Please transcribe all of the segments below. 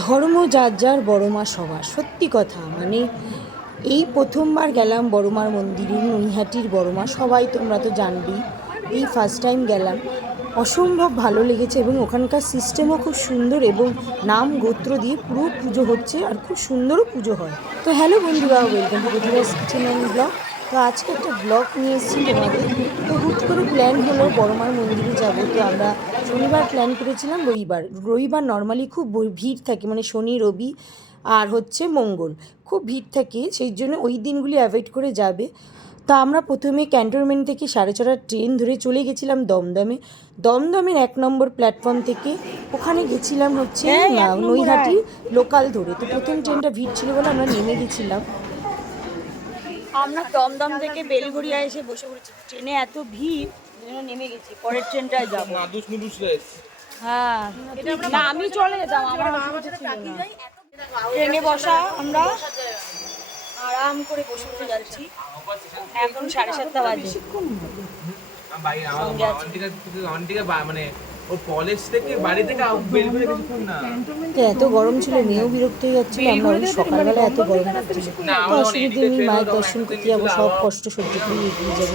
ধর্ম যার যার বড় মা সবার সত্যি কথা মানে এই প্রথমবার গেলাম বড় মার মন্দিরে, নৈহাটির বড় মা সবাই তোমরা তো জানবেই। এই ফার্স্ট টাইম গেলাম। অসম্ভব ভালো লেগেছে এবং ওখানকার সিস্টেমও খুব সুন্দর এবং নাম গোত্র দিয়ে পুরো পুজো হচ্ছে আর খুব সুন্দরও পুজো হয়। তো হ্যালো বন্ধুরা ওয়েলকাম টু ব্লগ তো আজকে একটা ব্লগ নিয়ে এসেছি তোমাদের তো হুট করে প্ল্যান হলো বড়মার মন্দিরে যাব। তো আমরা শনিবার প্ল্যান করেছিলাম রবিবার। রবিবার নর্মালি খুব ভিড় থাকে মানে শনি রবি আর হচ্ছে মঙ্গল। খুব ভিড় থাকে সেই জন্য ওই দিনগুলি অ্যাভয়েড করে যাবে। তা আমরা প্রথমে ক্যান্টনমেন্ট থেকে সাড়ে ছটার ট্রেন ধরে চলে গেছিলাম দমদমে। দমদমের এক নম্বর প্ল্যাটফর্ম থেকে ওখানে গেছিলাম হচ্ছে না, নৈহাটি লোকাল ধরে। তো প্রথম ট্রেনটা ভিড় ছিল বলে আমরা নেমে গেছিলাম। আমরা দমদম থেকে বেলগড়িয়া এসে বসে পড়েছি। ট্রেনে এত ভিড় নেমে গেছি। পরের ট্রেনটায় যাব। নাদুস হ্যাঁ না আমি চলে যেতাম আমার ট্রেনে বসা আমরা আরাম করে বসে বসে যাচ্ছি। এখন সাড়ে সাতটা বাজে। মানে ও কলেজ থেকে বাড়ি থেকে আউ- বের করে কিছুক্ষণ না। তো এত গরম ছিল মেয়েও বিরক্ত হয়ে যাচ্ছিল আমরা অনেক সকালবেলা এত গরম লাগছিল। তো অসুবিধে নেই মায়ের দর্শন করতে যাব সব কষ্ট সহ্য করে এগিয়ে যাব।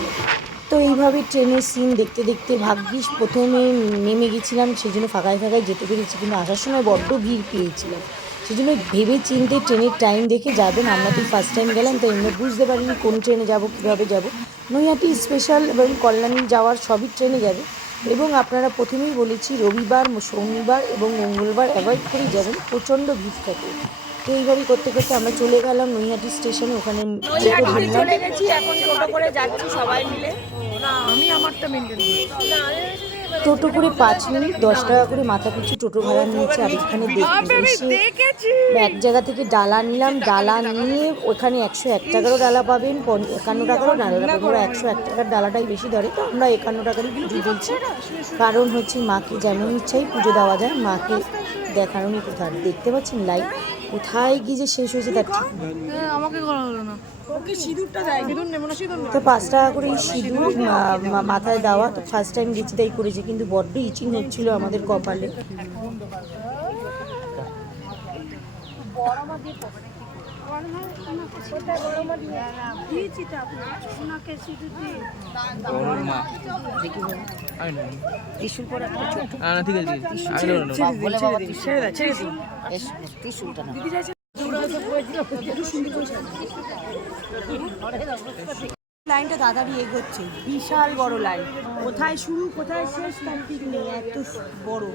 তো এইভাবে ট্রেনের সিন দেখতে দেখতে ভাগ্যিস প্রথমে নেমে গেছিলাম সেই জন্য ফাঁকায় ফাঁকায় যেতে পেরেছি কিন্তু আসার সময় বড্ড ভিড় পেয়েছিলাম। সেই জন্য ভেবে চিনতে ট্রেনের টাইম দেখে যাবেন আমরা তো ফার্স্ট টাইম গেলাম তো এমনি বুঝতে পারিনি কোন ট্রেনে যাব কীভাবে যাব। নৈহাটি স্পেশাল এবং কল্যাণী যাওয়ার সবই ট্রেনে যাবে। এবং আপনারা প্রথমেই বলেছি রবিবার শনিবার এবং মঙ্গলবার অ্যাভয়েড করেই যাবেন প্রচণ্ড ভিড় থাকে। তো এইভাবেই করতে করতে আমরা চলে গেলাম নৈহাটি স্টেশনে ওখানে চলে গেছি এখন টোটো করে যাচ্ছি সবাই মিলে। টোটো করে পাঁচ মিনিট দশ টাকা করে মাথা পিছু টোটো ভাড়া নিয়েছে আর এখানে এক জায়গা থেকে ডালা নিলাম ডালা নিয়ে ওখানে একশো এক টাকারও ডালা পাবেন একান্ন টাকারও ডালা পাবেন। ওরা একশো এক টাকার ডালাটাই বেশি ধরে তো আমরা একান্ন টাকারই পুজো দিচ্ছি কারণ হচ্ছে মাকে যেমন ইচ্ছাই পুজো দেওয়া যায় মাকে দেখানোরই কোথায় দেখতে পাচ্ছেন লাইট কোথায় গিয়ে যে শেষ হয়েছে তার ঠিক। আমাকে করা হলো না। ওকে সিঁদুরটা দেয়। সিঁদুর নেব না সিঁদুর তো পাঁচ টাকা করে এই সিঁদুর মাথায় দেওয়া তো ফার্স্ট টাইম গেছি তাই করেছে কিন্তু বড্ড ইচিং হচ্ছিল আমাদের কপালে। ওর লাইনটা তাড়াতাড়ি এগোচ্ছে বিশাল বড় লাইন কোথায় শুরু কোথায় শেষ তার ঠিক নেই এত বড়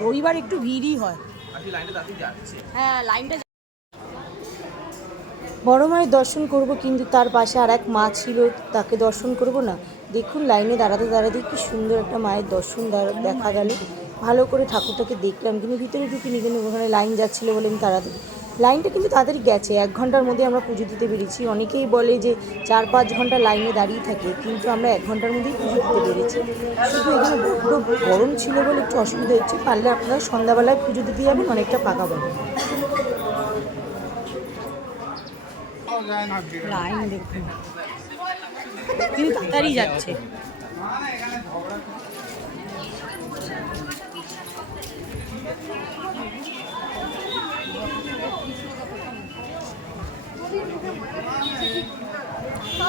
রবিবার একটু ভিড়ই হয় হ্যাঁ লাইনটা বড় মায়ের দর্শন করব কিন্তু তার পাশে আর এক মা ছিল, তাকে দর্শন করব না। দেখুন লাইনে দাঁড়াতে দাঁড়াতে কি সুন্দর একটা মায়ের দর্শন দেখা গেল। ভালো করে ঠাকুরটাকে দেখলাম, কিন্তু ভিতরে ঢুকিনি কিন্তু ওখানে লাইন যাচ্ছিল বলে আমি তাড়াতাড়ি লাইনটা কিন্তু তাদের গেছে, এক ঘণ্টার মধ্যে আমরা পুজো দিতে পেরেছি। অনেকেই বলে যে চার পাঁচ ঘণ্টা লাইনে দাঁড়িয়ে থাকে, কিন্তু আমরা এক ঘণ্টার মধ্যেই পুজো দিতে পেরেছি। শুধু এখানে বড্ড গরম ছিল বলে একটু অসুবিধা হচ্ছে, পারলে আপনারা সন্ধ্যাবেলায় পুজো দিতে যাবেন, অনেকটা ফাঁকা পাবেন লাইন দেখুন। কিন্তু তাড়াতাড়ি যাচ্ছে।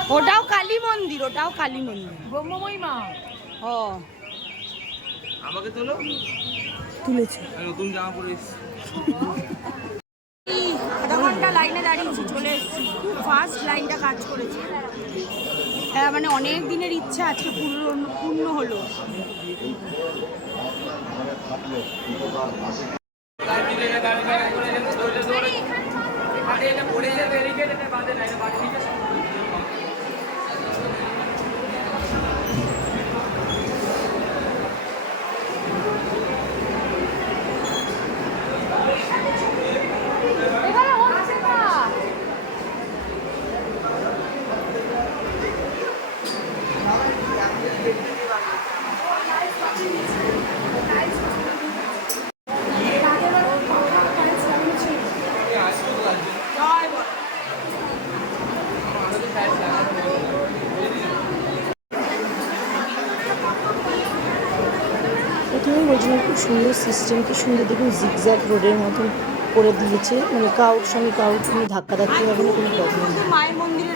ওটাও কালী মন্দির ওটাও কালী মন্দির। ব্রহ্মময়ী মা ও। আমাকে তোলো? তুলেছে। নতুন জামা পরে লাইনে দাঁড়িয়েছি, চলে এসেছি। ফার্স্ট লাইনটা কাজ করেছে। হ্যাঁ মানে অনেক দিনের ইচ্ছা আজকে পূর্ণ পূর্ণ হলো। বলছিলাম খুব সুন্দর সিস্টেম কি সুন্দর দেখুন জিগজ্যাগ রোডের মতন করে দিয়েছে। মানে কাউর সঙ্গে কাউর কোনো ধাক্কা ধাক্কি হবে না, কোনো প্রবলেম নেই। মায়ের মন্দিরে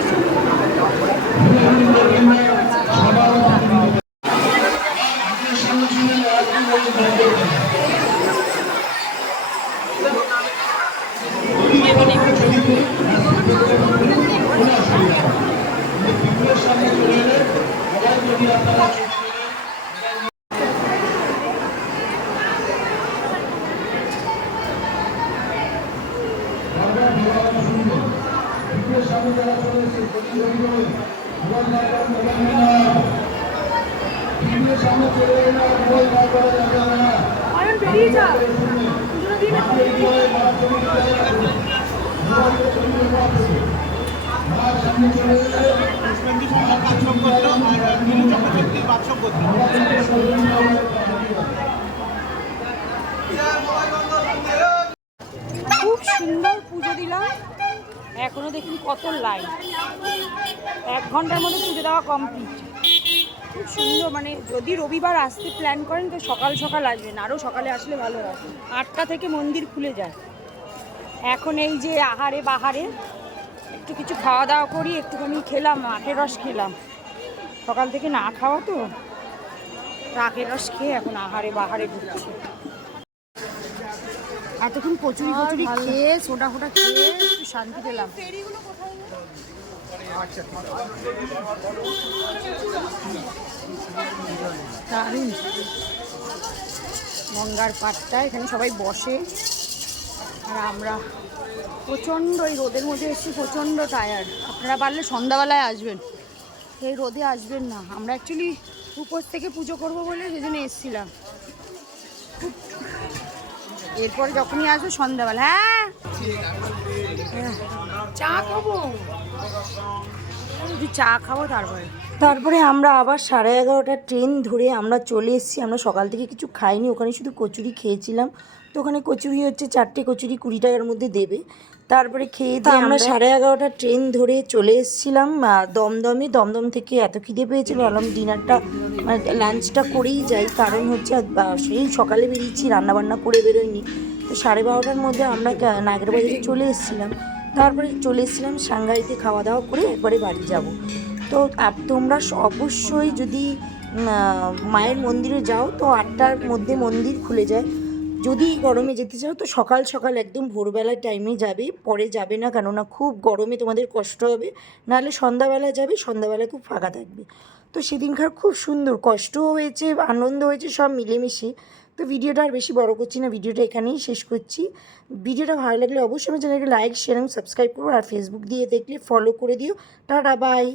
অয়ন বেরিয়ে যা। পুজো দিয়ে না খুব সুন্দর পুজো দিলাম। এখনও দেখুন কত লাইন। এক ঘণ্টার মধ্যে পুজো দেওয়া কমপ্লিট খুব সুন্দর মানে যদি রবিবার আসতে প্ল্যান করেন, তো সকাল সকাল আসবেন। আরও সকালে আসলে ভালো হয়। আটটা থেকে মন্দির খুলে যায়। এখন এই যে আহারে বাহারে একটু কিছু খাওয়া দাওয়া করি একটুখানি খেলাম আখের রস খেলাম। সকাল থেকে না খাওয়া তো আখের রস খেয়ে এখন আহারে বাহারে ঢুকছি এতক্ষণ কচুরি কচুরি খেয়ে সোডা ফোটা খেয়ে একটু শান্তি পেলাম। দারুণ। গঙ্গার পাটটা এখানে সবাই বসে আর আমরা প্রচণ্ড এই রোদের মধ্যে এসেছি, প্রচণ্ড টায়ার্ড আপনারা পারলে সন্ধ্যাবেলায় আসবেন। এই রোদে আসবেন না। আমরা অ্যাকচুয়ালি উপর থেকে পুজো করব বলে সেজন্য এসেছিলাম। এরপর যখনই আসব সন্ধ্যাবেলা হ্যাঁ। চা খাব। চা খাব তারপরে। তারপরে আমরা আবার সাড়ে এগারোটা ট্রেন ধরে আমরা চলে এসেছি। আমরা সকাল থেকে কিছু খাইনি ওখানে শুধু কচুরি খেয়েছিলাম। তো ওখানে কচুরি হচ্ছে চারটে কচুরি কুড়ি টাকার মধ্যে দেবে। তারপরে খেয়ে দিয়ে আমরা সাড়ে এগারোটা ট্রেন ধরে চলে এসেছিলাম দমদমে। দমদম থেকে এত খিদে পেয়েছিল ভাবলাম ডিনারটা লাঞ্চটা করেই যাই। কারণ হচ্ছে সেই সকালে বেরিয়েছি রান্নাবান্না করে বেরোয়নি। তো সাড়ে বারোটার মধ্যে আমরা কা- নাগেরবাজারে চলে এসেছিলাম। তারপরে চলে এসেছিলাম সাংঘাইতে খাওয়া দাওয়া করে একবারে বাড়ি যাব। তো তোমরা অবশ্যই যদি মায়ের মন্দিরে যাও তো আটটার মধ্যে মন্দির খুলে যায়। যদি গরমে যেতে চাও তো সকাল সকাল একদম ভোরবেলার টাইমে যাবে, পরে যাবে না কেননা খুব গরমে তোমাদের কষ্ট হবে। নাহলে সন্ধ্যাবেলা যাবে, সন্ধ্যাবেলা খুব ফাঁকা থাকবে। তো সেদিনকার খুব সুন্দর, কষ্টও হয়েছে, আনন্দ হয়েছে, সব মিলেমিশে। তো ভিডিওটা আর বেশি বড় করছি না, ভিডিওটা এখানেই শেষ করছি। ভিডিওটা ভালো লাগলে অবশ্যই আমার চ্যানেলকে লাইক শেয়ার এবং সাবস্ক্রাইব করো। আর ফেসবুক দিয়ে দেখলে ফলো করে দিও। Tata bye